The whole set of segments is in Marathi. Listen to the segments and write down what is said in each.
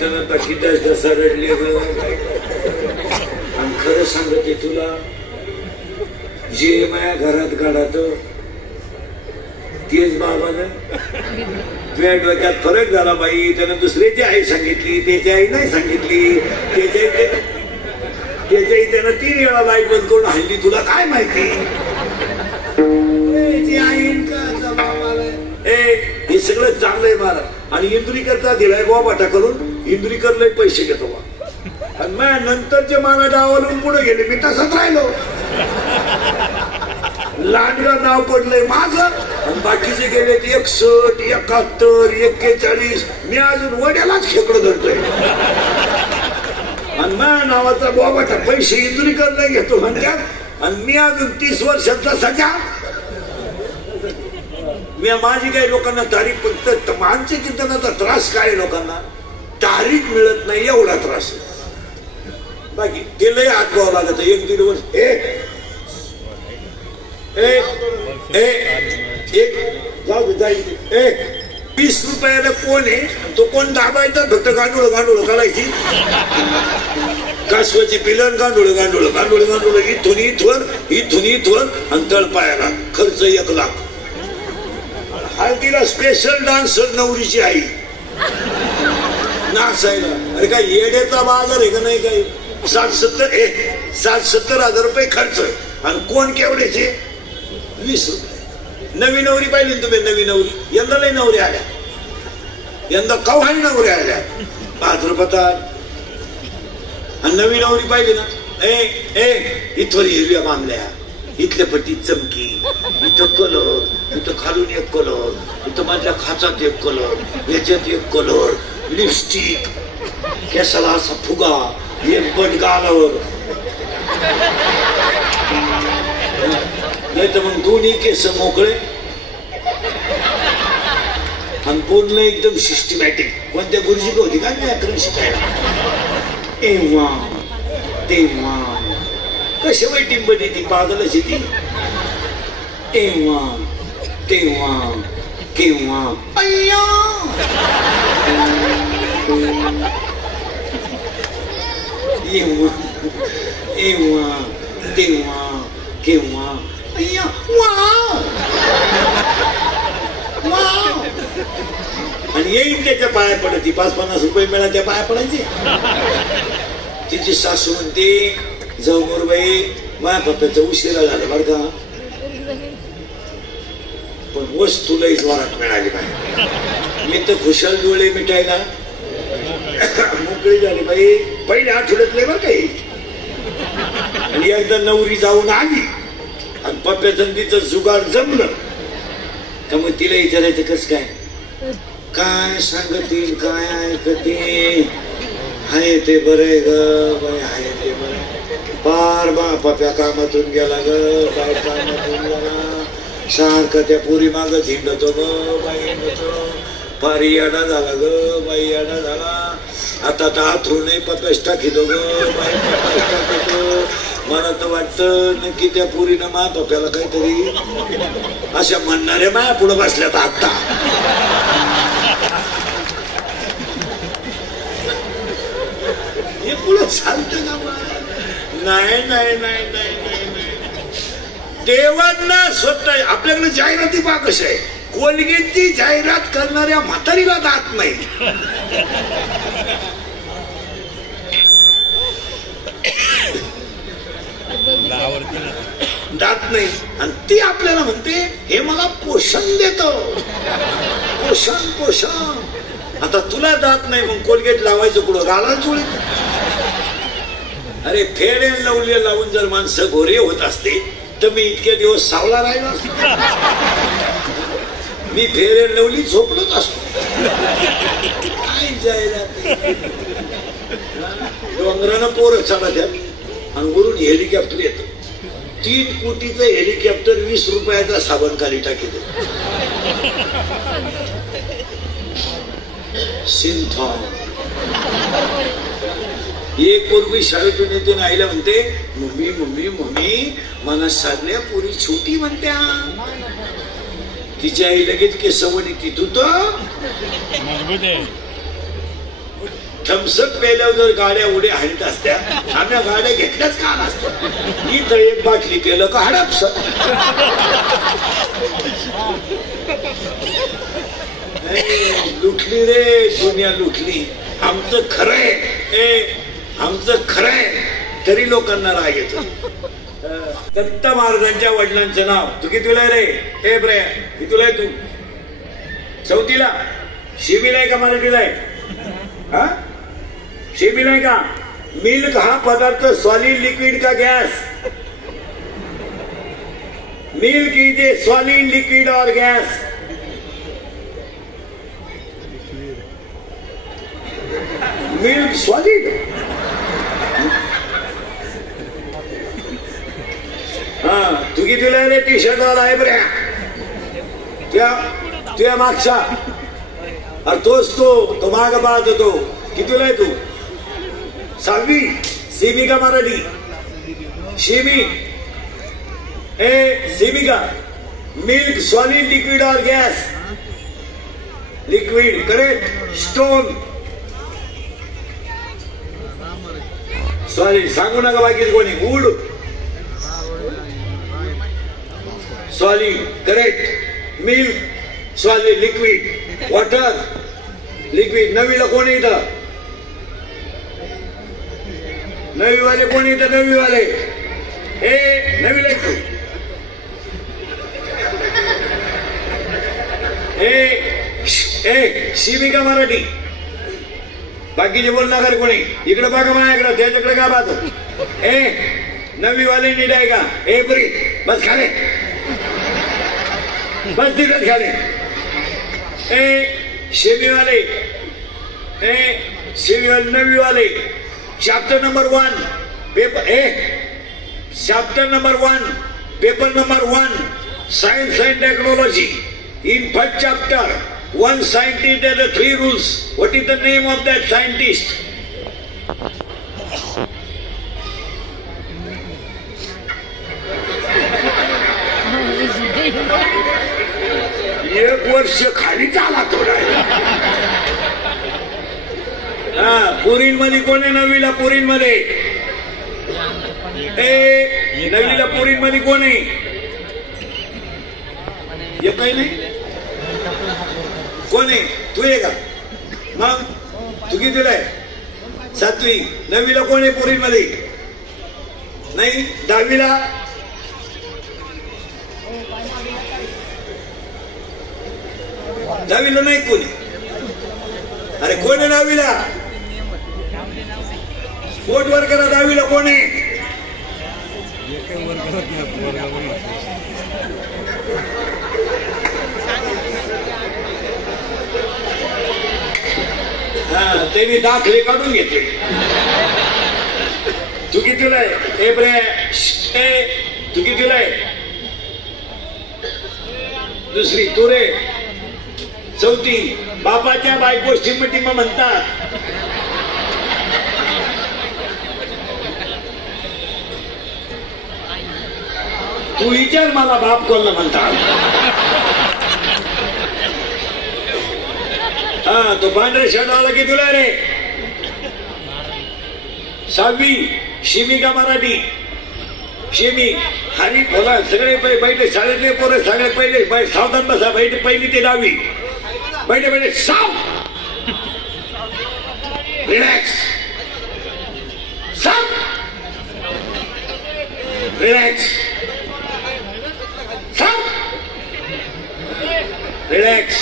त्यानं टाकीदास जसा रडले ग. आणि खरं सांगते तुला, जे माया घरात काढात तेच बाबानं तुझ्या डोक्यात फरक झाला बाई. त्यानं दुसऱ्याची आई सांगितली, त्याची आई नाही सांगितली. त्याच्याही त्यानं 3 वेळा लाई बंद करून हल्ली. तुला काय माहिती आई का बाबाला. हे सगळं चांगलंय मला. आणि इंदुरीकरचा दिलाय बाटा करून. इंदुरीकरला पैसे घेतो बा. आणि मग नंतरचे मला डावालून पुढे गेले. मी तसंच राहिलो. लांडगा नाव पडलंय माझं. आणि बाकीचे गेले 61, 71, 41. मी अजून वड्यालाच खेकडं धरतोय. आणि माझ्या नावाचा बाबाचा पैसे इंदुरीकरला घेतो म्हणतात. आणि मी अजून 30 वर्षाचा सजा. मी माझी काही लोकांना तारीख, फक्त मानसिक चिंतनाचा त्रास काय लोकांना, तारीख मिळत नाही एवढा त्रास. बाकी ते लय हात घ्यावं लागत 1-1.5 वर्ष. जाऊ जाईल. 20 रुपयाला कोण आहे तो कोण दाबायचा. फक्त गांडूळ काढायची. कासवाची पिलन गांडूळ इथून इथवर आणि तळपायाला खर्च 1 लाख. हळदीला स्पेशल डान्सर नवरीची आई नाचायला. अरे काय येड्याचा बाजार आहे का नाही. काही 60-70 हजार रुपये खर्च. आणि कोण केवढ्याचे 20 रुपये. नवी नवरी पाहिली तुम्ही. नवी नवरी यंदा लई नवरी आल्या. यंदा कव्हाही नवरी आल्या 5 रुपयात. आणि नवी नवरी पाहिली ना. इथवर हिरव्या बांधल्या, इथल्या पट्टी चमकी, इथं कलर, इथं खालून 1 कलर, इथं माझ्या खाचात 1 कलर, याच्यात 1 कलर, लिपस्टिक, केसाला असा फुगा, 1 बट गालावर. नाही तर मग 2 केस मोकळे. आणि बोलणं एकदम सिस्टमॅटिक. कोणत्या गुरुजी होती का व्याकरण शिकायला. तेव्हा कशी बाई टिंबडी ती पागलच ती. तेव्हा केव्हा अय्या तेव्हा केव्हा अय्या. आणि येईन त्याच्या पाया पडती. 5-50 रुपये मिळा त्या पाया पडायचे. तिची सासू म्हणते, जाऊ मोरबाई माझ्या पप्पाचा उशिरा झाला बरं का, पण वस्तू लई जोरात मिळाली पाहिजे. मी तर खुशाल डोळे मिटायला मोकळी झाली बाई. पहिल्या आठवड्यात लय बरं काही. आणि एकदा नवरी जाऊन आली आणि पप्प्याचं तिचं जुगाड जमलं तर मग तिला विचारायचं कस काय सांगतील, काय ऐकते. हाय ते बरं ग बाई, हाय ते बरं. पार बाप्या कामातून गेला ग बाई, कामातून गेला. सारखं त्या पुरी माग झिंडतो ग बाई, फार येडा झाला ग बाई, येडा झाला. आता तर आथरू नाही पप्यास टाकीतो ग बाई, पप्यास टाकतो. मला तर वाटतं नक्की त्या पुरीनं मा पप्याला काहीतरी अशा म्हणणाऱ्या माया पुढे बसल्यात आता. हे पुढे चालत का? नाही नाही नाही नाही देवांना स्वतः. आपल्याकडे जाहिराती पहा कशा आहे. कोलगेटची जाहिरात करणाऱ्या म्हातारीला दात नाही. दात नाही आणि ती आपल्याला म्हणते हे मला पोषण देत. पोषण पोषण. आता तुला दात नाही मग कोलगेट लावायचं कुठं? गाला चोळीत. अरे फेड अँड लवली लावून जर माणसं गोरे होत असते तर मी इतके दिवस सावला राहिला असतो. मी फेर अँड लवली झोपलोच असतो. काय जाहिरात. डोंगरानं पोरं चालत आणि वरून हेलिकॉप्टर येतं. 3 कोटीचं हेलिकॉप्टर 20 रुपयाचा साबण खाली टाकीत. सिंथॉन. एक पोरगी शाळेतून येते ना, आईला म्हणते मम्मी मम्मी मम्मी मला साधल्या पुरी छोटी म्हणत्या. तिची आई लगेच केस वणी ती तू तर थम्सअप पेल्यावर जर गाड्या उड्या हाणत असत्या आम्ही गाड्या घेतल्याच का नसत्या इथं एक बाटली केलं का हडपस लुटली रे दुनिया लुटली आमचं खरंय आमचं खरंय तरी लोकांना राग येतो दत्त महाराजांच्या वडिलांचं नाव तू कितीला रे हे ब्रे कितीला आहे तू चौथीला शिबीला आहे का मराठीला आहे हा शिबीला आहे का मिल्क हा पदार्थ सॉलिड लिक्विड का gas milk is a solid liquid और गॅस मिल्क सॉलिड हा तू कितीला रे टी शर्ट वाला आहे बऱ्या तुझ्या मागचा अरे तोच तो माग पाहत होतो कितीला आहे तू 6वी सीबी का मराठी शिमी सीबी का मिल्क सॉलिड लिक्विड और gas liquid correct stone solid सांगू नका बाकी कोणी wood solid correct milk solid liquid water liquid नवीला कोण इथं नवीवाले कोण इथं नवीवाले नवीला शिमी का मराठी बाकीचे बोल नका कोणी इकडे बघा माझ्याकडे त्याच्याकडे का पाहतो नवीवाले नीट आहे का बरी बस खाले बस तिकडे खाले शेमीवाले नवीवाले chapter number 1 paper chapter number 1 paper number 1 science and technology in first chapter one scientist and the 3 rules. What is the name of that scientist? एक वर्ष खाली चाला थोडा पुरींमध्ये कोण आहे नववीला पुरींमध्ये नववीला पुरींमध्ये कोण आहे ये काही नाही कोण आहे तू आहे का मग तू कितीला आहे 7वी 9वीला कोण आहे पुरींमध्ये नाही 10वीला नाही कोणी अरे कोण आहे 10वीला पोट वर करा 10वीला कोण आहे त्यांनी दाखले काढून घेतले तू कितीला आहे तू कितीला आहे दुसरी तू रे 4थी बापाच्या बायको टिंब म्हणतात तू विचार मला बाप कोणला म्हणतात तो पांढरे शर्टवाला कितीला रे 6वी शिमी का मराठी शिमी हरी बोला सगळे बैठे शाळेतले पोरं सगळे पहिले सावधान बसा बैठे 1ली ते 10वी बैठे साव रिलॅक्स साव रिलॅक्स साव रिलॅक्स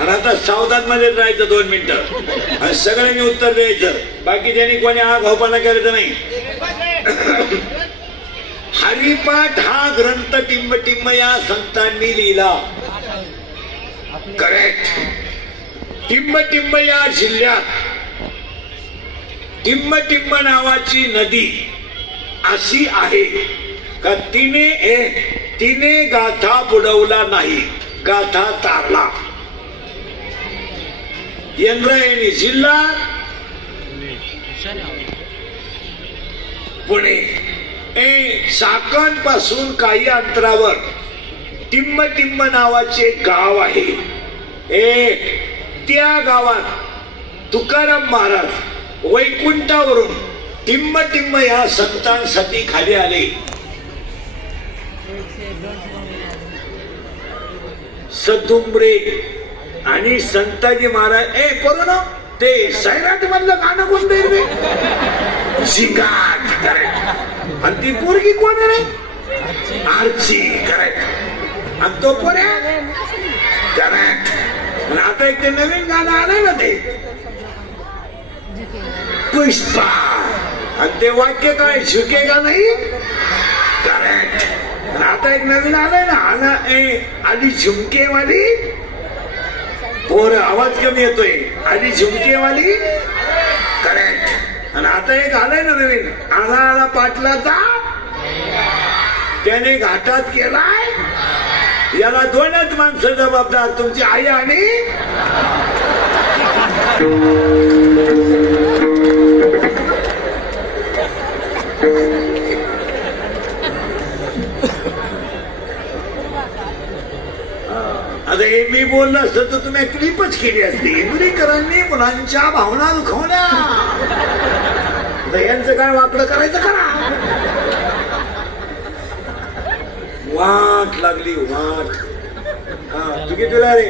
आणि आता सावधान मध्ये राहायचं 2 मिनिटं आणि सगळ्यांनी उत्तर द्यायचं बाकीच्यांनी कोणी आगाऊपणा करायचं नाही हरिपाठ हा ग्रंथ टिंब या संतांनी लिहिला करेक्ट टिंब या जिल्ह्यात टिंब नावाची नदी अशी आहे का तिने गाथा बुडवला नाही गाथा तारला इंद्रायणी जिल्हा पुणे चाकण पासून काही अंतरावर टिंब नावाचे गाव आहे त्या गावात तुकाराम महाराज वैकुंठावरून टिंब टिंब या संतांसाठी खाली आले. सदुंबरे आणि संताजी महाराज पोरांनो ते सैराट मधलं गाणं कोणतं रे? शिंगाट करेक्ट. आणि ती पोरगी कोण रे? आरची करेक्ट. आणि तो पोऱ्या करेक्ट. आणि आता एक ते नवीन गाणं आलंय ना ते पुष्पा. आणि ते वाक्य काय? झुकेगा नाही करेक्ट. आणि आता एक नवीन आलंय ना आना आधी झुमकेवाली पोर. आवाज कमी येतोय. आधी झुमकेवाली करेक्ट. आणि आता एक आलंय ना नवीन आला आला पाटलाचा त्याने घाटात केलाय. याला दोनच माणसं जबाबदार, तुमची आई आणि आता हे मी बोललं असतं तर तुम्ही क्लिपच केली असती. इंद्रीकरांनी मुलांच्या भावना दुखवल्या. यांचं काय वाकडं करायचं करा. वाट लागली वाट. तू कितीला रे?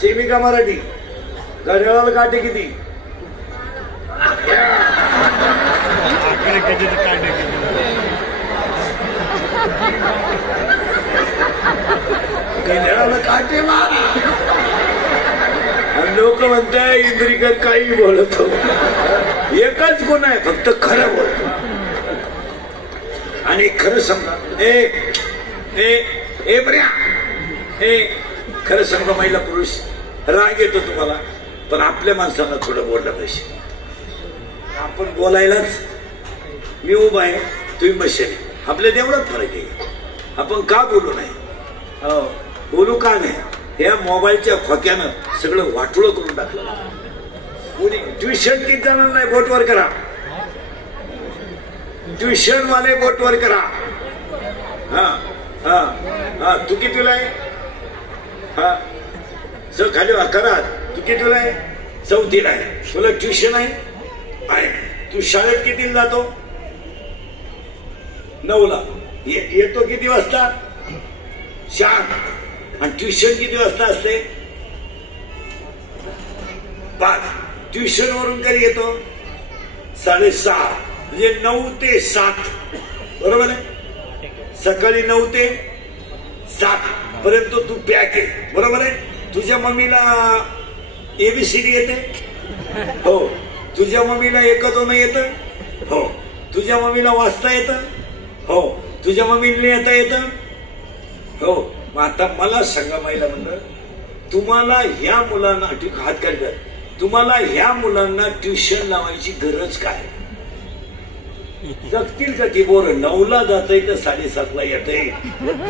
सेमी का मराठी? घड्याळाला काटे किती? घड्याळाला काटे मारा. लोक म्हणताय इंद्रिकर काही बोलतो. एकच गुण आहे फक्त खरं बोल. आणि खरं समजा बऱ्या खरं समजा महिला पुरुष राग येतो तुम्हाला, पण आपल्या माणसांना थोडं बोललं पाहिजे. आपण बोलायलाच मी उभा आहे तुम्ही बसेल, आपल्या तेवढाच फरक आहे. आपण का बोलू नाही? बोलू का नाही? या मोबाईलच्या खोक्यानं सगळं वाटोळं करून टाकलं. कोणी ट्युशन किती जाणार नाही बोटवर करा. ट्युशन वाले बोटवर करा. हा हा हा तू कितीला आहे? हा सर खाली करा. तू कितीला आहे? चौथीला आहे. तुला ट्युशन आहे? तू शाळेत कितीला जातो? 9ला. येतो किती वाजता? 4. आणि ट्युशन किती वाजता असते? 5. ट्युशन वरून कधी येतो? 6:30. म्हणजे 9 ते 7. बरोबर आहे? सकाळी 9 ते 7 पर्यंत तू पॅक आहे. बरोबर आहे? तुझ्या मम्मीला ABCD येते? हो. तुझ्या मम्मीला 1 2 येतं? हो. तुझ्या मम्मीला वाचता येतं? हो. तुझ्या मम्मीला लिहिता येतं? हो. मग आता मला सांगा महिला मंडळ, तुम्हाला ह्या मुलांना हात काढतात, तुम्हाला ह्या मुलांना ट्युशन लावायची गरज काय? जगतील का ती बोर? 9ला जातंय तर 7:30ला येतंय.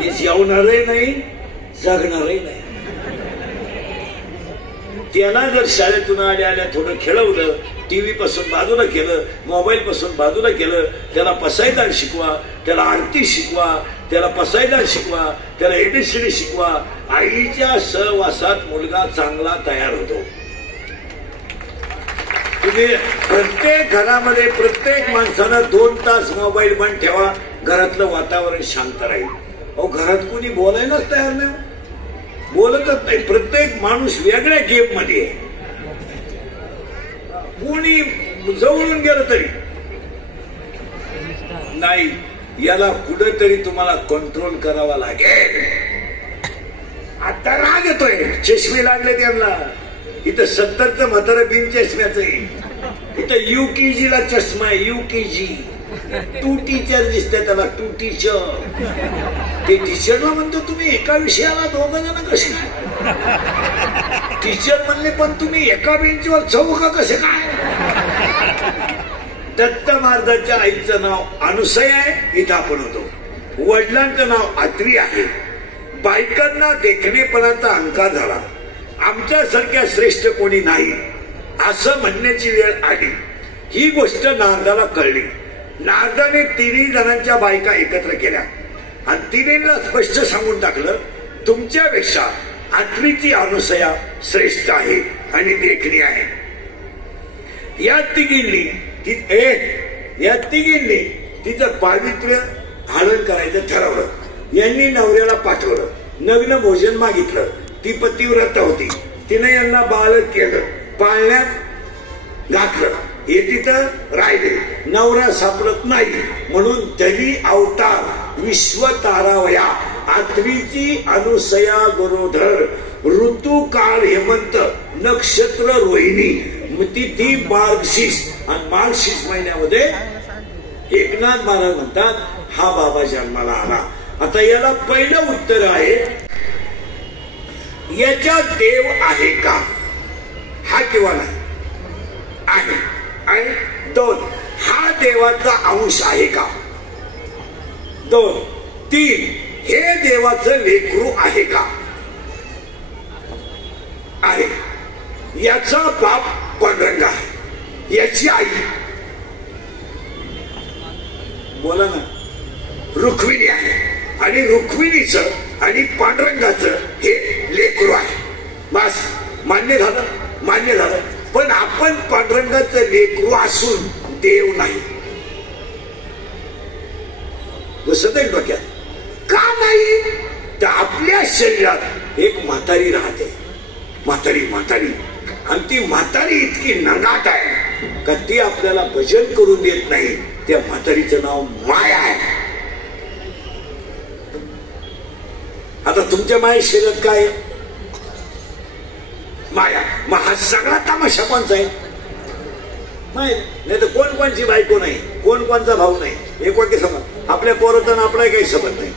ते जेवणारही नाही जगणारही नाही. त्याला जर शाळेतून आल्या थोडं खेळवलं, टीव्ही पासून बाजूला केलं, मोबाईल पासून बाजूला केलं, त्याला पसायदान शिकवा, त्याला आरती शिकवा, त्याला पसायदान शिकवा, त्याला ABCD शिकवा. आईच्या सहवासात मुलगा चांगला तयार होतो. तुम्ही प्रत्येक घरामध्ये प्रत्येक माणसानं 2 तास मोबाईल बंद ठेवा, घरातलं वातावरण शांत राहील. अहो घरात कोणी बोलायलाच तयार नाही, बोलतच नाही. प्रत्येक माणूस वेगळ्या गेम मध्ये आहे. कोणी जवळून गेलं तरी नाही. याला कुठेतरी तुम्हाला कंट्रोल करावा लागेल. आता राग येतोय, चष्मे लागले त्यांना. इथं 70चं म्हातारं बिन चष्म्याचं आहे. इथं UKG ला चष्मा आहे. UKG 2 टीचर दिसते त्याला. 2 टीचर. ते टीचरला म्हणतो तुम्ही एका विषयाला 2 जण कसे टीचर म्हणले, पण तुम्ही एका बेंचवर 4 कसे काय? दत्त महाराजांच्या आईचं नाव अनुसया आहे, इथं आपण होतो. वडिलांचं नाव अत्री आहे. बायकांना देखणेपणाचा अहंकार झाला. आमच्यासारख्या श्रेष्ठ कोणी नाही असं म्हणण्याची वेळ आली. ही गोष्ट नारदाला कळली. नारदाने 3 जणांच्या बायका एकत्र केल्या आणि 3ला स्पष्ट सांगून टाकलं, तुमच्यापेक्षा आठवीची अनुसया श्रेष्ठ आहे आणि देखणी आहे. या तिघींनी तिचं पावित्र्य हरण करायचं ठरवलं. यांनी नवऱ्याला पाठवलं, नग्न भोजन मागितलं. ती पतिव्रत होती, तिने यांना बाळग केलं, पाळण्यात घातलं. हे तिथं राहिले. नवरा सापडत नाही म्हणून दली अवतार विश्वतारावया. आठवीची अनुसया गरोधर, ऋतू काळ हेमंत, नक्षत्र रोहिणी, तिथी मार्गशीर्ष. आणि मार्गशीर्ष महिन्यामध्ये एकनाथ महाराज म्हणतात हा बाबा जन्माला आला. आता याला पहिलं उत्तर आहे, याच्यात देव आहे का? हा किंवा नाही आहे. आणि 2, हा देवाचा अंश आहे का? 2. 3, हे देवाचं लेकरू आहे का? आहे. याचा बाप पांडुरंग आहे, याची आई बोला ना रुक्मिणी आहे. आणि रुक्मिणीचं आणि पांडुरंगाचं हे लेकरू आहे. बस मान्य झालं, मान्य झालं. पण आपण पांडुरंगाचं लेकरू असून देव नाही. बसत आहे डोक्यात का नाही? तर आपल्या शरीरात एक म्हातारी राहते. म्हातारी आणि ती म्हातारी इतकी नंगाट आहे का ती आपल्याला भजन करून देत नाही. त्या म्हातारीचं नाव माया आहे. आता तुमच्या माया शरीरात काय? माया. मग हा सगळा तमाशा कोणचा आहे? माहित नाही तर कोण कोणची बायको नाही, कोण कोणचा भाऊ नाही. एक वाक्य समज, आपल्या पोराचा आपला काही संबंध नाही.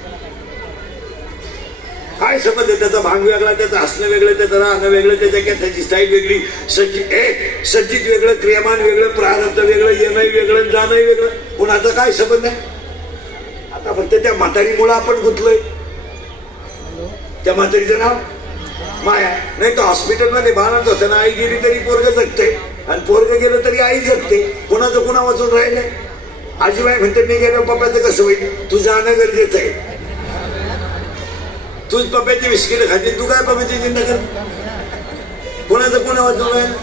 काय संबंध आहे? त्याचा भांग वेगळा, त्याचं हसणं वेगळं, त्याचं राहणं वेगळं, त्याची स्टाईल वेगळी, सज्जित वेगळं, क्रियामान वेगळं, प्रारब्ध वेगळं, येणं वेगळं, जाणं वेगळं. कोणाचा काय संबंध आहे? आता फक्त त्या म्हातारीमुळे आपण गुंतलोय. त्या म्हातारीचं नाव माया. नाही तर हॉस्पिटलमध्ये बाळांत होताना आई गेली तरी पोरग जगते आणि पोरग गेलं तरी आई जगते. कोणाचं कोणा वाचून राहिलंय? आजीबाई म्हणते मी गेलो पप्पाचं कसं होईल? तू जाणं गरजेचं आहे. तूच पप्प्याची विस्किट खाते, तू काय पप्प्याची चिंता कर? कोणाचं कोणा वाचून राहिलं?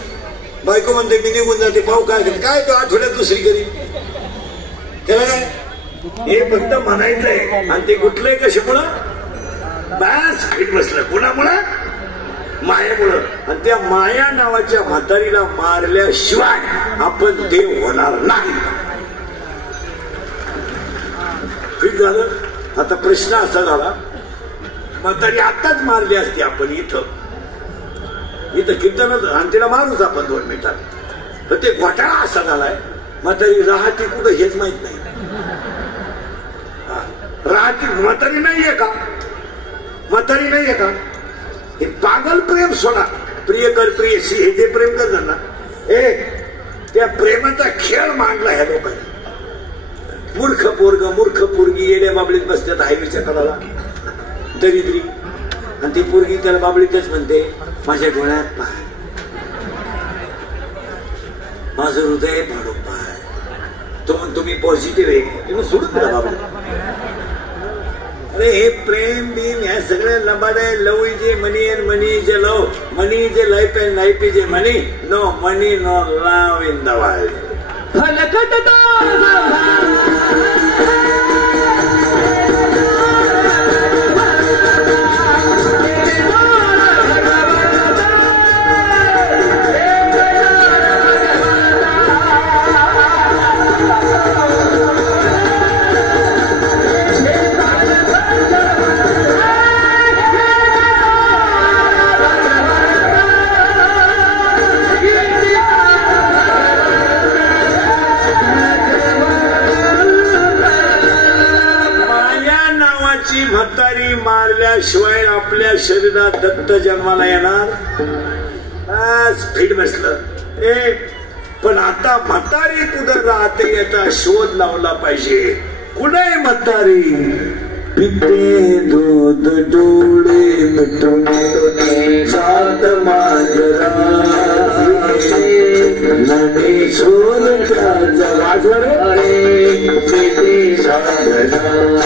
बायको म्हणते मी निघून जाते, पाहू काय काय तो आठवड्यात दुसरी करी. त्याला काय हे फक्त म्हणायचं आहे. आणि ते कुठलंय कशामुळं? बस फिट बसलं. कोणामुळं? मायामुळं. आणि त्या माया नावाच्या म्हातारीला मारल्याशिवाय आपण देव होणार नाही. फिट झालं. आता प्रश्न असा झाला, म्हातारी आताच मारली असती आपण इथं कीर्तनात आणि तिला मारूच आपण 2 मिनिटात. पण ते घोटाळा असा झालाय, म्हातारी राहती कुठं हेच माहित नाही. राहती म्हातारी नाहीये का? म्हातारी नाहीये का? हे पागल प्रेम सोडा. प्रिय कर प्रियसी हे जे प्रेम कर ना, त्या प्रेमाचा खेळ मांडला ह्या लोकांनी. मूर्ख पोरग मूर्ख पोरगी येड्या बाबळीत बसतात हायवेच्या कडाला दरिद्री. आणि ती पोरगी त्याला बाबळीतच म्हणते माझ्या डोळ्यात पाय, माझं हृदय भाडून पाय. तो म्हणतो मी पॉझिटिव्ह आहे, सोडून दिला बाबा. अरे हे प्रेम बिन ह्या सगळ्या लबाड्या love is a money and money is a love, money is a life and life is a money. No money no love in the world. म्हातारी मारल्याशिवाय आपल्या शरीरात दत्त जन्माला येणार? फिट बसलं. पण आता म्हातारी कुठं राहते याचा शोध लावला पाहिजे. कुठे म्हातारी? पिते दूध डोळे मिटून सात माजरा नदी शोध वाजरे पिते साधना